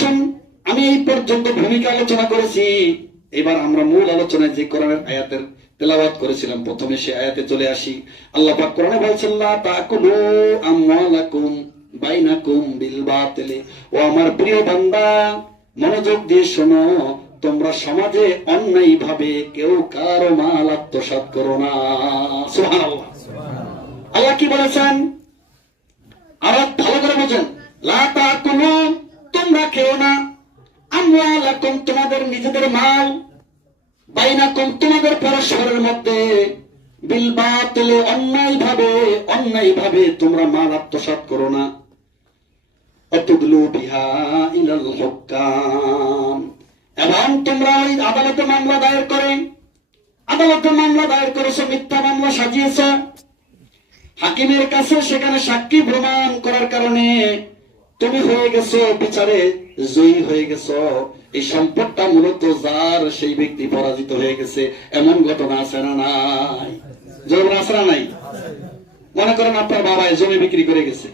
আসুন, আমি এই পর্যন্ত ভূমিকা আলোচনা করেছি, এবার আমরা মূল আলোচনায় যে কোরআনের আয়াতের তেলাওয়াত করেছিলাম প্রথমে সে আয়াতে চলে আসি। আল্লাহ পাক কোরআনে বলছেন, লা তাকুলু আমওয়ালাকুম বাইনাকুম বিল বাতিল। ও আমার প্রিয় বান্দা, মনোযোগ দিয়ে শোনো, তোমরা সমাজে অন্যায় ভাবে কেউ কারো মাল আত্মসাৎ করো না। সুবহানাল্লাহ। আল্লাহ কি বলেছেন আর ভালো করে বোঝেন, লা তাকুলু, তোমরা খেও না, আমওয়ালাকুম, তোমাদের নিজেদের মাল, বাইনাকুম, তোমাদের পরস্পরের মধ্যে, বিল বাতিল, অন্যায় ভাবে তোমরা মাল আত্মসাৎ করো না। আতুদলু বিহা ইলাল হুকাম, এবং তোমরা ওই আদালতে মামলা দায়ের করেছো, মিথ্যা মামলা সাজিয়েছো হাকিমের কাছে, সেখানে সাক্ষী প্রমাণ করার কারণে তুমি হয়ে গেছো বিচারে জয়ী হয়ে গেছো। এই সম্পদটা মূলত যার, সেই ব্যক্তি পরাজিত হয়ে গেছে। এমন ঘটনা আছে না নাই? জমি আছে না নাই? মনে করেন আপনার বাবা জমি বিক্রি করে গেছে,